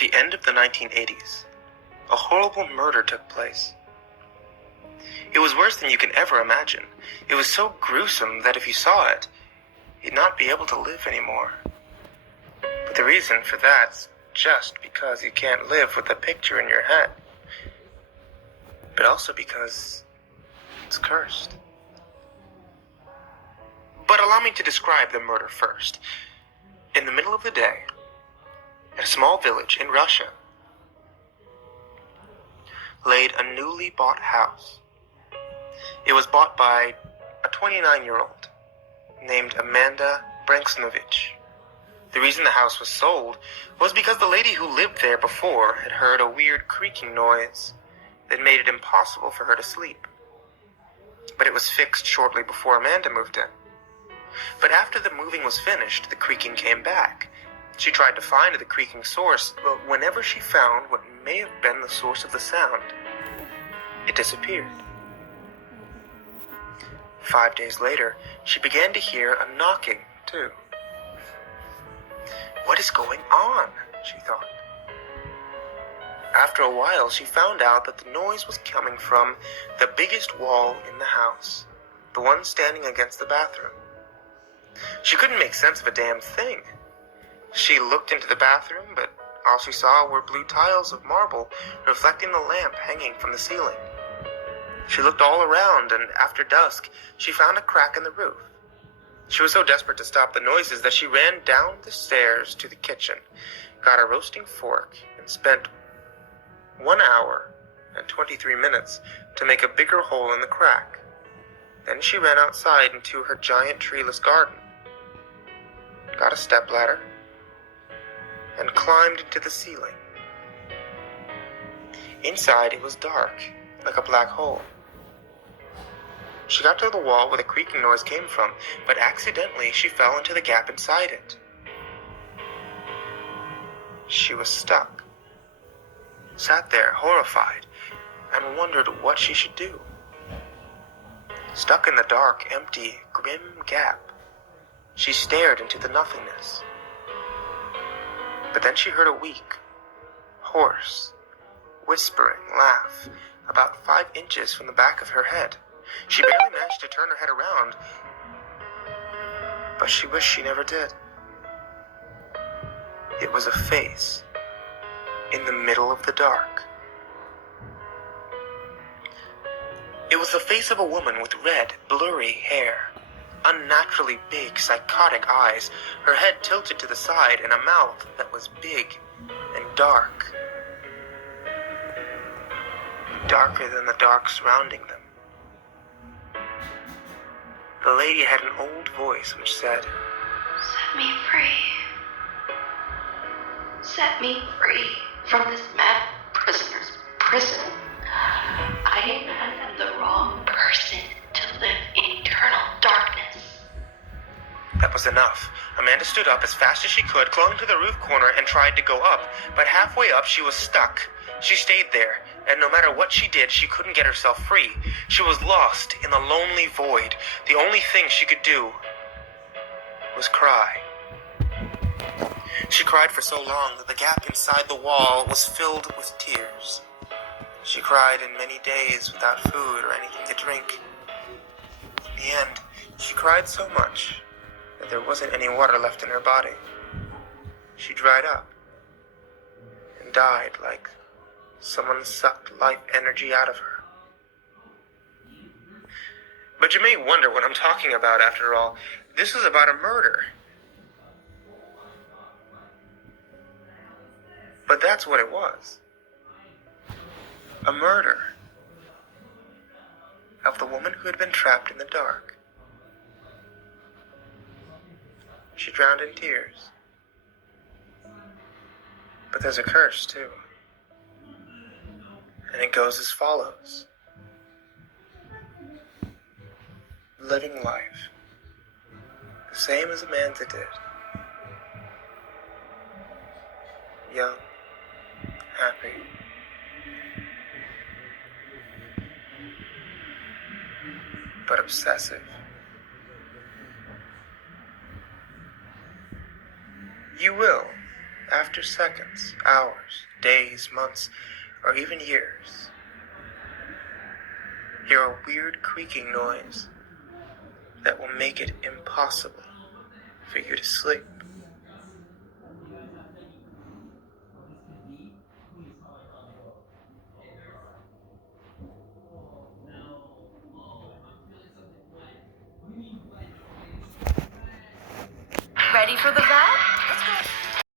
the end of the 1980s, a horrible murder took place. It was worse than you can ever imagine. It was so gruesome that if you saw it, you'd not be able to live anymore. But the reason for that's just because you can't live with the picture in your head. But also because it's cursed. But allow me to describe the murder first. In the middle of the day, at a small village in Russia, laid a newly bought house. It was bought by a 29-year-old named Amanda Branksnovich. The reason the house was sold was because the lady who lived there before had heard a weird creaking noise that made it impossible for her to sleep. But it was fixed shortly before Amanda moved in. But after the moving was finished, the creaking came back. She tried to find the creaking source, but whenever she found what may have been the source of the sound, it disappeared. 5 days later, she began to hear a knocking, too. What is going on? She thought. After a while, she found out that the noise was coming from the biggest wall in the house, the one standing against the bathroom. She couldn't make sense of a damn thing. She looked into the bathroom, but all she saw were blue tiles of marble reflecting the lamp hanging from the ceiling. She looked all around, and after dusk, she found a crack in the roof. She was so desperate to stop the noises that she ran down the stairs to the kitchen, got a roasting fork, and spent 1 hour and 23 minutes to make a bigger hole in the crack. Then she ran outside into her giant treeless garden, got a stepladder, and climbed into the ceiling. Inside, it was dark, like a black hole. She got to the wall where the creaking noise came from, but accidentally she fell into the gap inside it. She was stuck, sat there horrified, and wondered what she should do. Stuck in the dark, empty, grim gap, she stared into the nothingness. But then she heard a weak, hoarse, whispering laugh about 5 inches from the back of her head. She barely managed to turn her head around, but she wished she never did. It was a face in the middle of the dark. It was the face of a woman with red, blurry hair, unnaturally big, psychotic eyes, her head tilted to the side, and a mouth that was big and dark. Darker than the dark surrounding them. The lady had an old voice which said, "Set me free. Set me free from this mad prisoner's prison. I am the wrong person to live in eternal darkness." That was enough. Amanda stood up as fast as she could, clung to the roof corner, and tried to go up. But halfway up, she was stuck. She stayed there, and no matter what she did, she couldn't get herself free. She was lost in the lonely void. The only thing she could do was cry. She cried for so long that the gap inside the wall was filled with tears. She cried in many days without food or anything to drink. In the end, she cried so much that there wasn't any water left in her body. She dried up and died like someone sucked life energy out of her. But you may wonder what I'm talking about after all. This is about a murder. But that's what it was. A murder of the woman who had been trapped in the dark. She drowned in tears. But there's a curse, too. And it goes as follows. Living life, the same as Amanda did. Young, happy, but obsessive. You will, after seconds, hours, days, months, or even years, hear a weird creaking noise that will make it impossible for you to sleep. Ready for the vet? Let's go.